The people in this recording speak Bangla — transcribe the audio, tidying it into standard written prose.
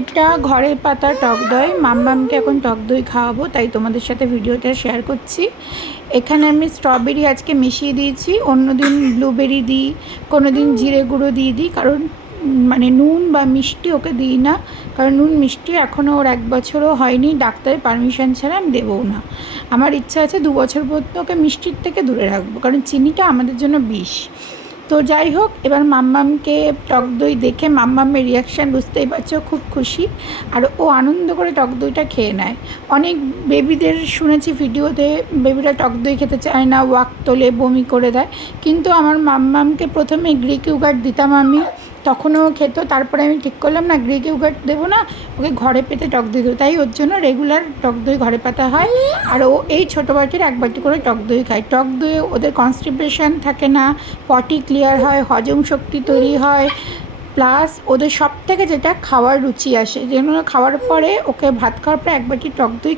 এটা ঘরের পাতা টক দই। মাম্মামকে এখন টক দই খাওয়াবো, তাই তোমাদের সাথে ভিডিওটা শেয়ার করছি। এখানে আমি স্ট্রবেরি আজকে মিশিয়ে দিয়েছি, অন্যদিন ব্লুবেরি দিই, কোনো দিন জিরে গুঁড়ো দিয়ে দিই, কারণ মানে নুন বা মিষ্টি ওকে দিই না, কারণ নুন মিষ্টি এখনও ওর 1 বছরও হয়নি, ডাক্তারের পারমিশন ছাড়া আমি দেবও না। আমার ইচ্ছা আছে 2 বছর পর্যন্ত ওকে মিষ্টির থেকে দূরে রাখবো, কারণ চিনিটা আমাদের জন্য বিষ। তো যাই হোক, এবার মাম্মামকে টক দই দেখে মাম্মামের রিয়াকশান বুঝতেই পারছো, খুব খুশি। আর ও আনন্দ করে টক দইটা খেয়ে নেয়। অনেক বেবিদের শুনেছি ভিডিওতে, বেবিরা টক দই খেতে চায় না, ওয়াক তোলে, বমি করে দেয়, কিন্তু আমার মাম্মামকে প্রথমে গ্রিক ইয়োগার্ট দিতাম আমি, তখনও খেত। তারপরে আমি ঠিক করলাম না, গ্রিক ইয়োগার্ট দেবো না, ওকে ঘরে পেতে টক দই দেবো, তাই ওর জন্য রেগুলার টক দই ঘরে পাতা হয়। আর ও এই ছোটো বাটির 1 বাটি করে টক দই খায়। টক দইয়ে ওদের কনস্টিপেশন থাকে না, পটি ক্লিয়ার হয়, হজম শক্তি তৈরি হয়, প্লাস ওদের সব থেকে যেটা খাওয়ার রুচি আসে, যেন খাওয়ার পরে ওকে ভাত খাওয়ার পরে 1 বাটি টক দই